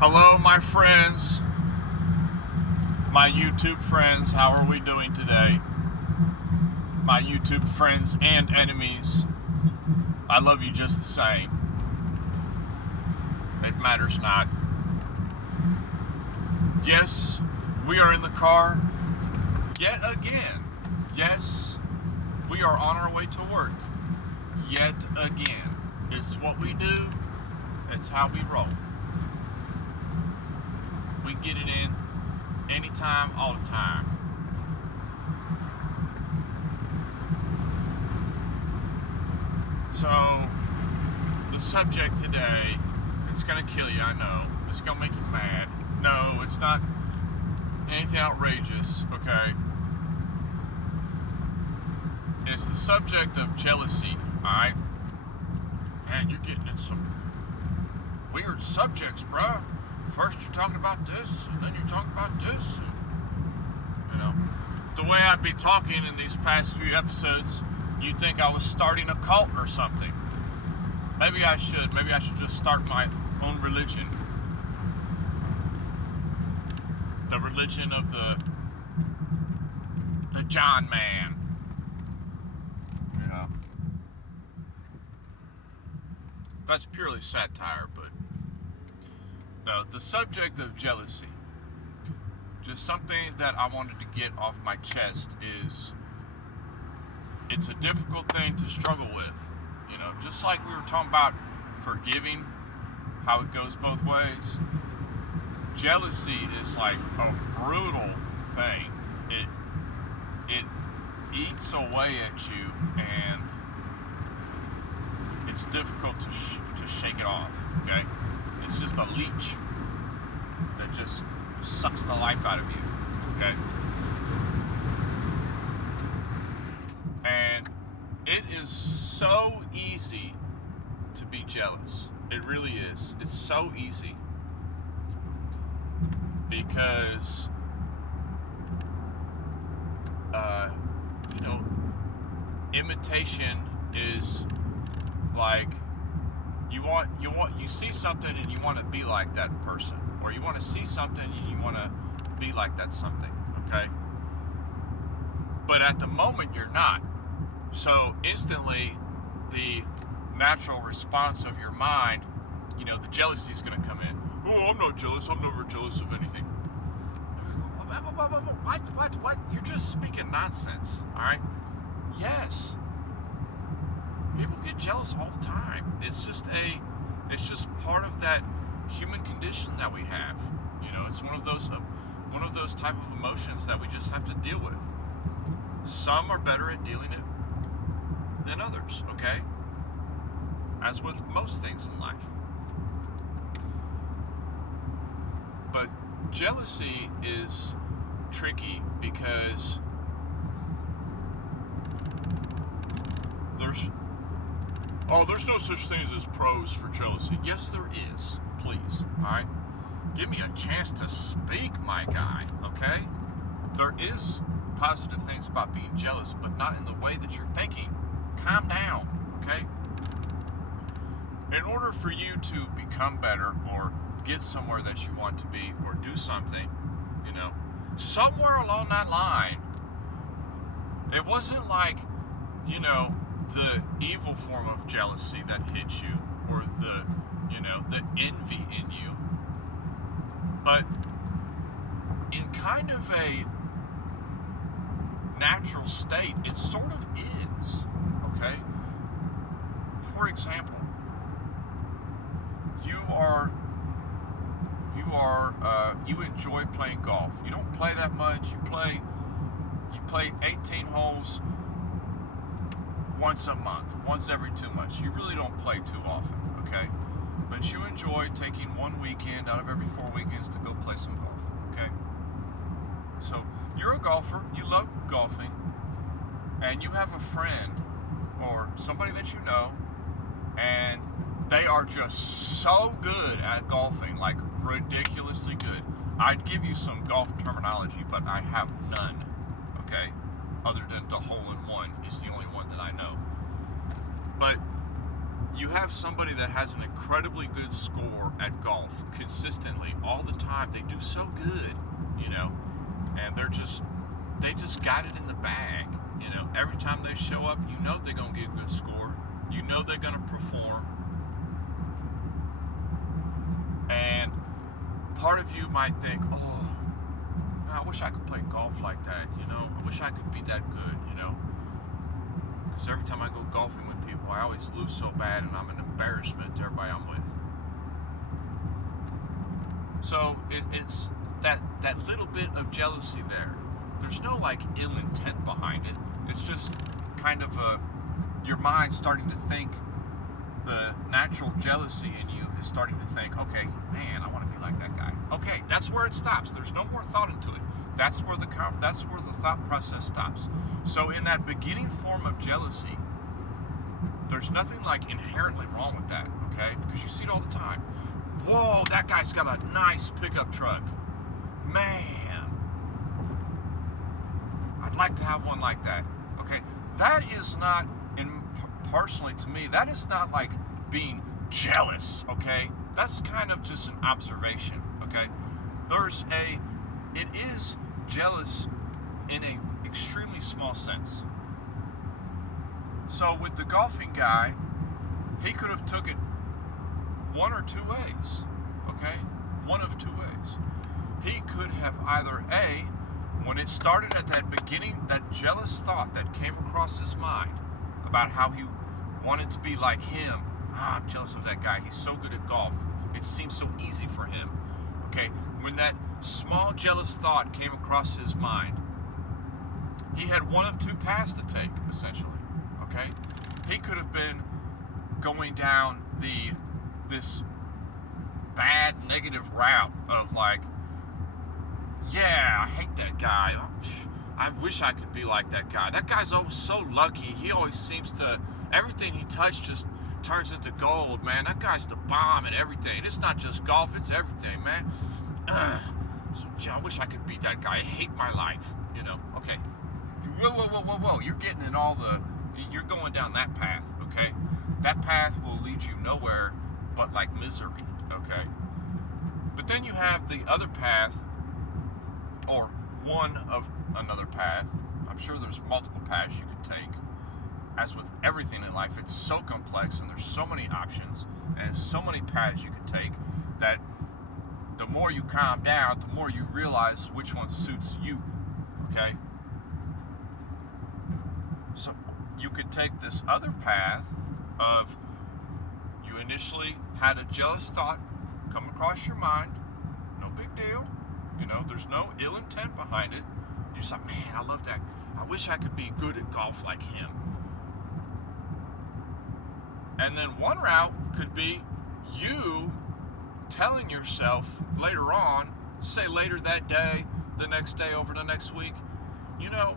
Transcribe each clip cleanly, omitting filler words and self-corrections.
Hello, my friends, my YouTube friends. How are we doing today? My YouTube friends and enemies, I love you just the same. It matters not. Yes, we are in the car yet again. Yes, we are on our way to work yet again. It's what we do. It's how we roll. We get it in anytime, all the time. So, the subject today, it's going to kill you, I know. It's going to make you mad. No, it's not anything outrageous, okay? It's the subject of jealousy, alright? Man, you're getting in some weird subjects, bruh. First you're talking about this, and then you're talking about this. And, the way I'd be talking in these past few episodes, you'd think I was starting a cult or something. Maybe I should. Maybe I should just start my own religion. The religion of the John Man. That's purely satire, but no, the subject of jealousy, just something that I wanted to get off my chest is, it's a difficult thing to struggle with, just like we were talking about forgiving, how it goes both ways. Jealousy is like a brutal thing. It eats away at you, and it's difficult to shake it off, okay? It's just a leech that just sucks the life out of you, okay? And it is so easy to be jealous. It really is. It's so easy. Because, imitation is like, you see something and you want to be like that person, or you want to see something and you want to be like that something, okay? But at the moment you're not. So instantly the natural response of your mind, the jealousy is going to come in. Oh, I'm not jealous. I'm never jealous of anything. What? You're just speaking nonsense, all right? Yes. People get jealous all the time. It's just part of that human condition that we have. It's one of those type of emotions that we just have to deal with. Some are better at dealing it than others, okay? As with most things in life. But jealousy is tricky because there's no such thing as pros for jealousy. Yes, there is. Please, all right? Give me a chance to speak, my guy, okay? There is positive things about being jealous, but not in the way that you're thinking. Calm down, okay? In order for you to become better or get somewhere that you want to be or do something, somewhere along that line, it wasn't like, the evil form of jealousy that hits you, or the envy in you, but in kind of a natural state, it sort of is, okay? For example, you enjoy playing golf. You don't play that much. You play 18 holes once a month, once every 2 months. You really don't play too often, okay? But you enjoy taking one weekend out of every 4 weekends to go play some golf, okay? So you're a golfer, you love golfing, and you have a friend or somebody that you know, and they are just so good at golfing, like ridiculously good. I'd give you some golf terminology, but I have none, okay? Other than the hole-in-one is the only one that I know. But you have somebody that has an incredibly good score at golf consistently all the time. They do so good, you know, and they just got it in the bag. You know, every time they show up, you know they're going to get a good score. You know they're going to perform. And part of you might think, oh, I wish I could play golf like that, you know. I wish I could be that good, you know. Because every time I go golfing with people, I always lose so bad and I'm an embarrassment to everybody I'm with. So it's that little bit of jealousy there. There's no like ill intent behind it. It's just kind of your mind starting to think, the natural jealousy in you is starting to think, okay, man, I want to be like that guy. Okay, that's where it stops. There's no more thought into it. That's where the thought process stops. So in that beginning form of jealousy, there's nothing like inherently wrong with that, okay? Because you see it all the time. Whoa, that guy's got a nice pickup truck. Man, I'd like to have one like that. Okay, that is not, personally to me, that is not like being jealous, okay? That's kind of just an observation, okay? It is jealous in an extremely small sense. So with the golfing guy, he could have took it one or two ways, okay? One of two ways. He could have either A, when it started at that beginning, that jealous thought that came across his mind about how he wanted to be like him. I'm jealous of that guy. He's so good at golf. It seems so easy for him. Okay, when that small jealous thought came across his mind, he had one of two paths to take, essentially. Okay, he could have been going down this bad negative route of like, yeah, I hate that guy. I wish I could be like that guy. That guy's always so lucky. He always seems to, everything he touched just turns into gold, man. That guy's the bomb at everything. It's not just golf, it's everything, man. So, I wish I could be that guy. I hate my life, you know. Okay. Whoa. You're getting in you're going down that path, okay? That path will lead you nowhere but like misery, okay? But then you have the other path, or one of another path. I'm sure there's multiple paths you can take. As with everything in life, it's so complex and there's so many options and so many paths you can take that the more you calm down, the more you realize which one suits you, okay? So you could take this other path of, you initially had a jealous thought come across your mind, no big deal, you know, there's no ill intent behind it. You're just like, man, I love that. I wish I could be good at golf like him. And then one route could be you telling yourself later on, say later that day, the next day, over the next week, you know,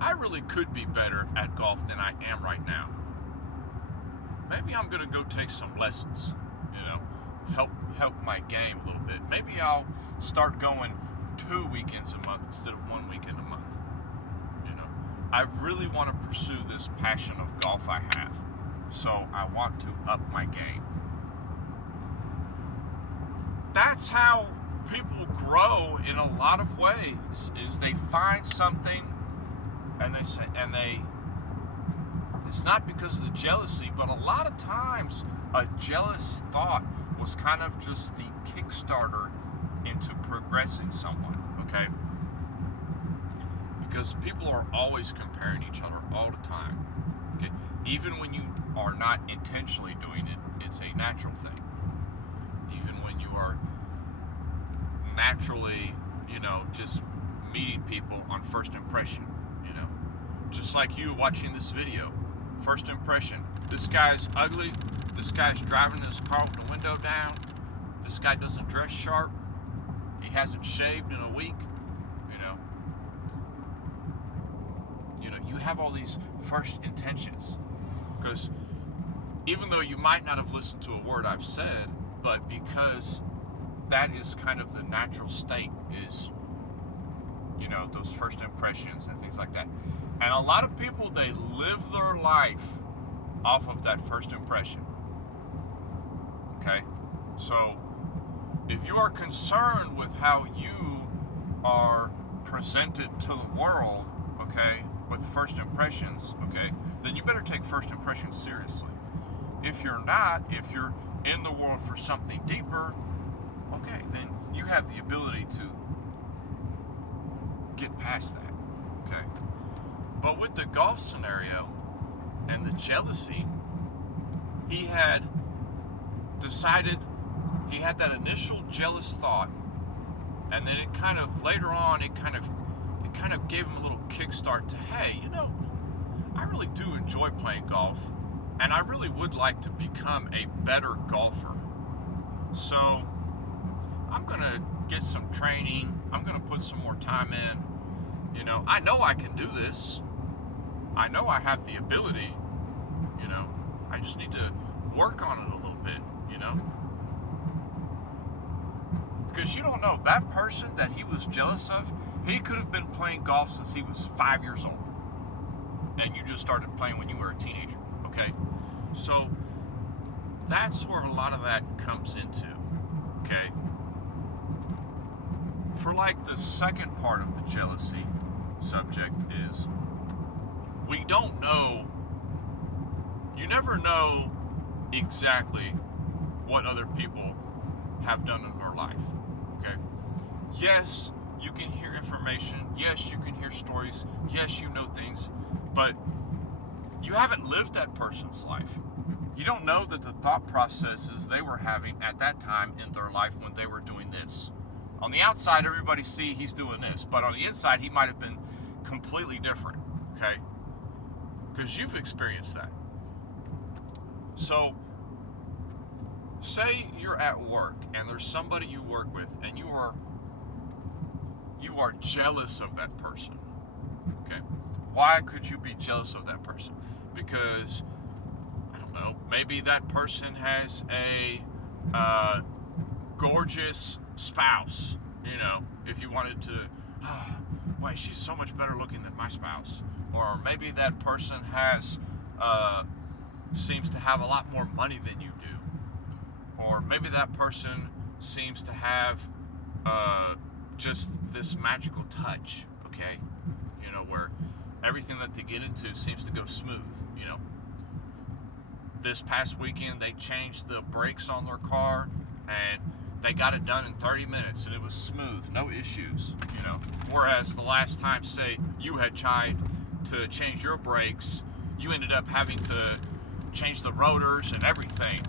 I really could be better at golf than I am right now. Maybe I'm gonna go take some lessons, you know, help my game a little bit. Maybe I'll start going 2 weekends a month instead of 1 weekend a month. You know, I really want to pursue this passion of golf I have, so I want to up my game. That's how people grow in a lot of ways, is they find something and it's not because of the jealousy, but a lot of times a jealous thought was kind of just the Kickstarter into progressing someone, okay? Because people are always comparing each other all the time, okay? Even when you are not intentionally doing it, it's a natural thing. Even when you are naturally, you know, just meeting people on first impression, you know? Just like you watching this video, first impression. This guy's ugly. This guy's driving his car with the window down. This guy doesn't dress sharp. He hasn't shaved in a week. You know, you have all these first intentions. Because even though you might not have listened to a word I've said, but because that is kind of the natural state, is, you know, those first impressions and things like that. And a lot of people, they live their life off of that first impression. Okay? So, if you are concerned with how you are presented to the world, okay, with first impressions, okay, then you better take first impressions seriously. If you're not, if you're in the world for something deeper, okay, then you have the ability to get past that, okay? But with the golf scenario and the jealousy, he had decided, he had that initial jealous thought, and then it kind of, later on, it kind of gave him a little kickstart to, hey, I really do enjoy playing golf, and I really would like to become a better golfer. So I'm going to get some training. I'm going to put some more time in. I know I can do this. I know I have the ability. I just need to work on it a little bit, Because you don't know, that person that he was jealous of, he could have been playing golf since he was 5 years old. And you just started playing when you were a teenager, okay? So that's where a lot of that comes into, okay? For like the second part of the jealousy subject is, we don't know, you never know exactly what other people have done in their life, okay? Yes, you can hear information. Yes, you can hear stories. Yes, you know things, but you haven't lived that person's life. You don't know that the thought processes they were having at that time in their life when they were doing this. On the outside, everybody see he's doing this, but on the inside, he might have been completely different, okay? Because you've experienced that. So, say you're at work and there's somebody you work with and you are jealous of that person, okay? Why could you be jealous of that person? Because, I don't know, maybe that person has a gorgeous spouse, if you wanted to, why, she's so much better looking than my spouse. Or maybe that person seems to have a lot more money than you do. Or maybe that person seems to have just this magical touch, okay? Where everything that they get into seems to go smooth, This past weekend, they changed the brakes on their car, and they got it done in 30 minutes, and it was smooth, no issues, Whereas the last time, say, you had tried to change your brakes, you ended up having to change the rotors and everything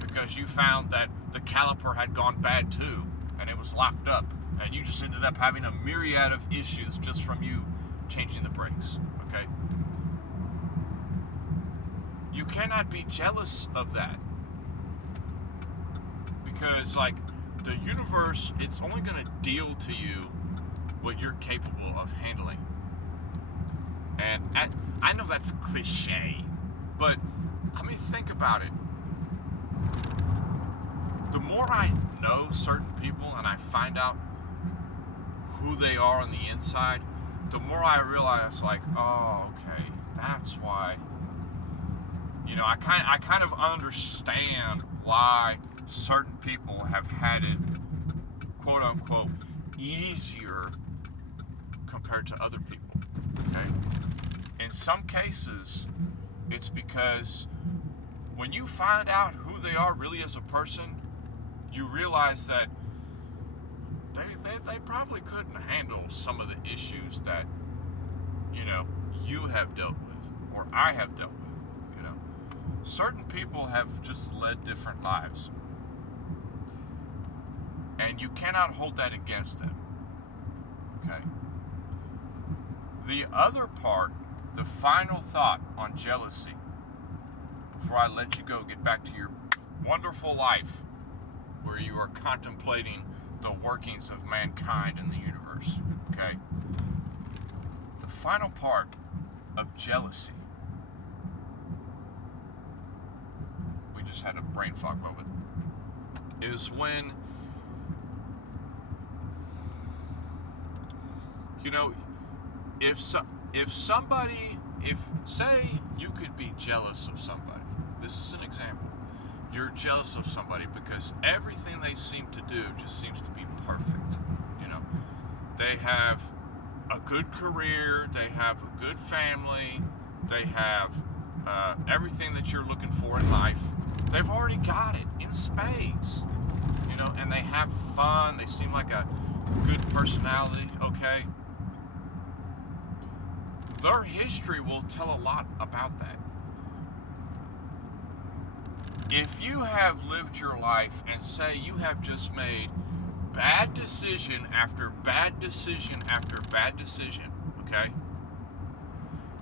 because you found that the caliper had gone bad too, and it was locked up, and you just ended up having a myriad of issues just from you changing the brakes, okay? You cannot be jealous of that because, the universe, it's only going to deal to you what you're capable of handling. And I know that's cliche, but think about it. The more I know certain people and I find out who they are on the inside, the more I realize, oh, okay, that's why. I kind of understand why certain people have had it, quote unquote, easier compared to other people, okay? In some cases, it's because when you find out who they are really as a person, you realize that they probably couldn't handle some of the issues that, you have dealt with, or I have dealt with, Certain people have just led different lives. And you cannot hold that against them. Okay? The other part, the final thought on jealousy, before I let you go, get back to your wonderful life, where you are contemplating the workings of mankind in the universe. Okay? The final part of jealousy, we just had a brain fog moment, is when, if somebody say you could be jealous of somebody. This is an example. You're jealous of somebody because everything they seem to do just seems to be perfect. You know, they have a good career, they have a good family, they have everything that you're looking for in life. They've already got it in spades. You know, and they have fun. They seem like a good personality. Okay. Their history will tell a lot about that. If you have lived your life and say you have just made bad decision after bad decision after bad decision, okay?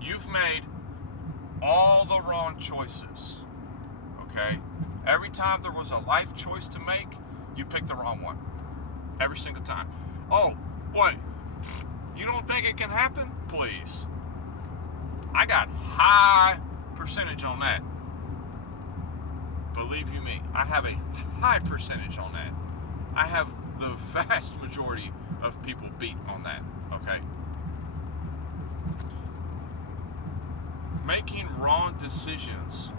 You've made all the wrong choices, okay? Every time there was a life choice to make, you picked the wrong one. Every single time. Oh, what? You don't think it can happen? Please. I got high percentage on that. Believe you me, I have a high percentage on that. I have the vast majority of people beat on that, okay? Making wrong decisions,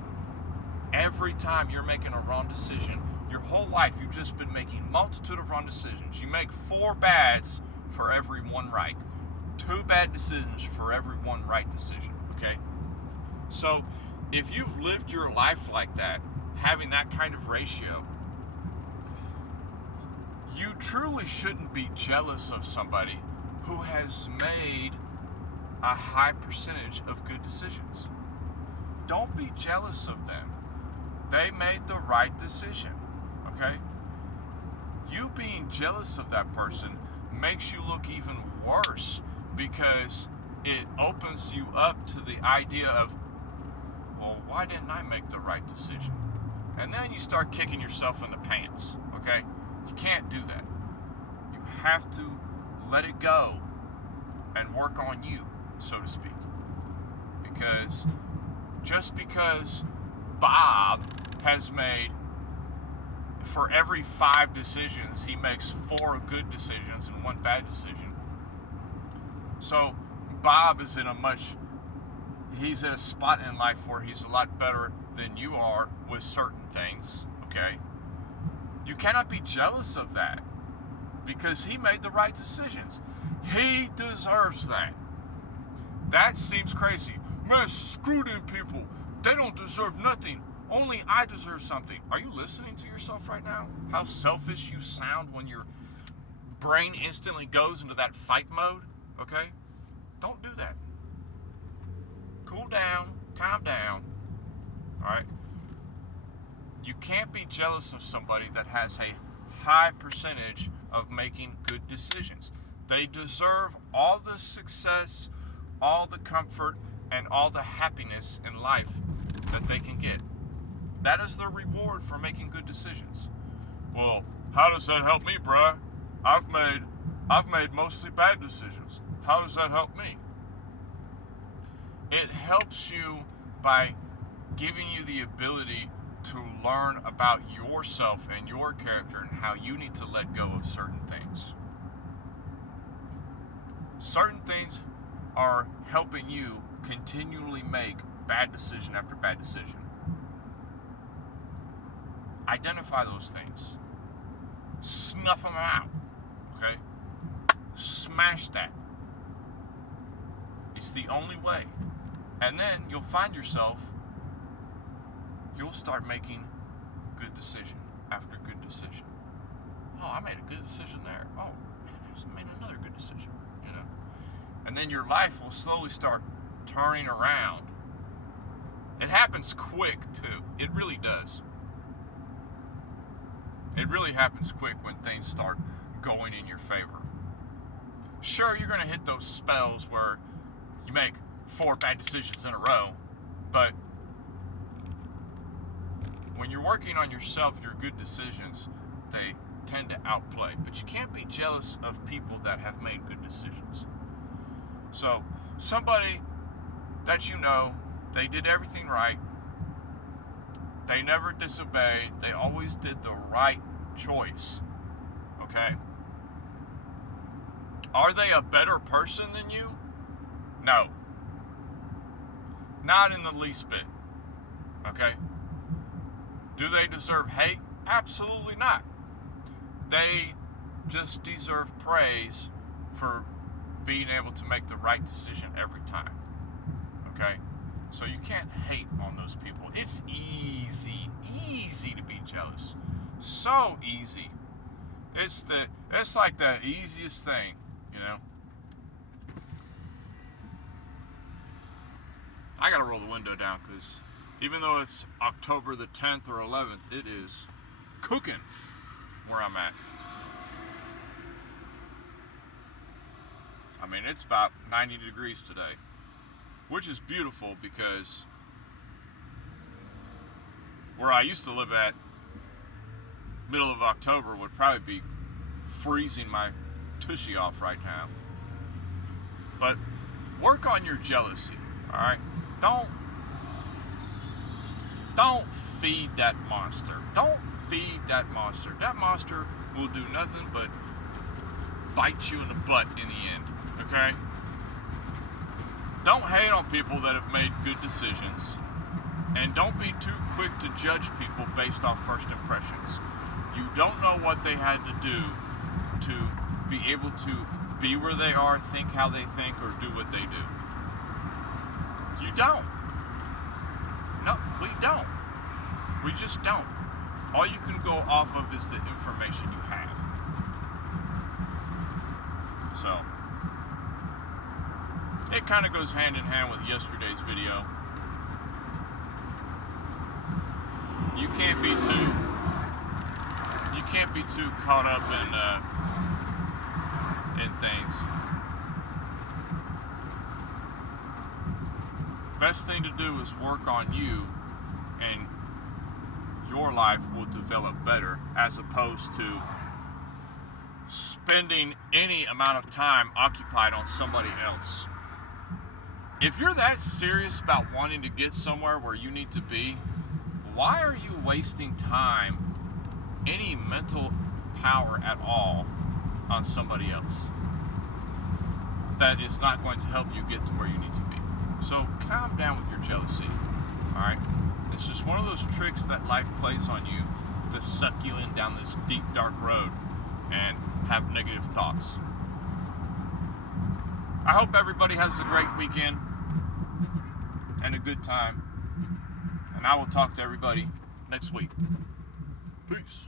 every time you're making a wrong decision, your whole life you've just been making multitude of wrong decisions. You make 4 bads for every 1 right. 2 bad decisions for every 1 right decision, okay? So, if you've lived your life like that, having that kind of ratio, you truly shouldn't be jealous of somebody who has made a high percentage of good decisions. Don't be jealous of them. They made the right decision, okay? You being jealous of that person makes you look even worse because it opens you up to the idea of, well, why didn't I make the right decision? And then you start kicking yourself in the pants, okay? You can't do that. You have to let it go and work on you, so to speak. Because just because Bob has made, for every 5 decisions, he makes 4 good decisions and 1 bad decision. So Bob is he's in a spot in life where he's a lot better than you are with certain things, okay? You cannot be jealous of that because he made the right decisions. He deserves that. That seems crazy. Man, screw them people. They don't deserve nothing. Only I deserve something. Are you listening to yourself right now? How selfish you sound when your brain instantly goes into that fight mode, okay? Don't do that. Cool down, calm down, all right? You can't be jealous of somebody that has a high percentage of making good decisions. They deserve all the success, all the comfort, and all the happiness in life that they can get. That is their reward for making good decisions. Well, how does that help me, bruh? I've made mostly bad decisions. How does that help me? It helps you by giving you the ability to learn about yourself and your character and how you need to let go of certain things. Certain things are helping you continually make bad decision after bad decision. Identify those things. Snuff them out. Okay? Smash that. It's the only way. And then you'll find yourself, you'll start making good decision after good decision. Oh, I made a good decision there. Oh, man, I just made another good decision, you know? And then your life will slowly start turning around. It happens quick, too. It really does. It really happens quick when things start going in your favor. Sure, you're going to hit those spells where you make 4 bad decisions in a row, but when you're working on yourself, your good decisions, they tend to outplay. But you can't be jealous of people that have made good decisions. So, somebody that you know, they did everything right, they never disobeyed, they always did the right choice, okay? Are they a better person than you? No. Not in the least bit. Okay? Do they deserve hate? Absolutely not. They just deserve praise for being able to make the right decision every time. Okay? So you can't hate on those people. It's easy to be jealous. So easy. It's like the easiest thing, you know? I gotta roll the window down because even though it's October the 10th or 11th, it is cooking where I'm at. I mean, it's about 90 degrees today, which is beautiful because where I used to live at, middle of October would probably be freezing my tushy off right now. But work on your jealousy, all right? Don't feed that monster. Don't feed that monster. That monster will do nothing but bite you in the butt in the end, okay? Don't hate on people that have made good decisions. And don't be too quick to judge people based off first impressions. You don't know what they had to do to be able to be where they are, think how they think, or do what they do. You don't. No, we don't. We just don't. All you can go off of is the information you have. So, it kind of goes hand in hand with yesterday's video. You can't be too caught up in things. Best thing to do is work on you, and your life will develop better, as opposed to spending any amount of time occupied on somebody else. If you're that serious about wanting to get somewhere where you need to be, why are you wasting time, any mental power at all, on somebody else that is not going to help you get to where you need to be? So calm down with your jealousy, all right? It's just one of those tricks that life plays on you to suck you in down this deep, dark road and have negative thoughts. I hope everybody has a great weekend and a good time. And I will talk to everybody next week. Peace.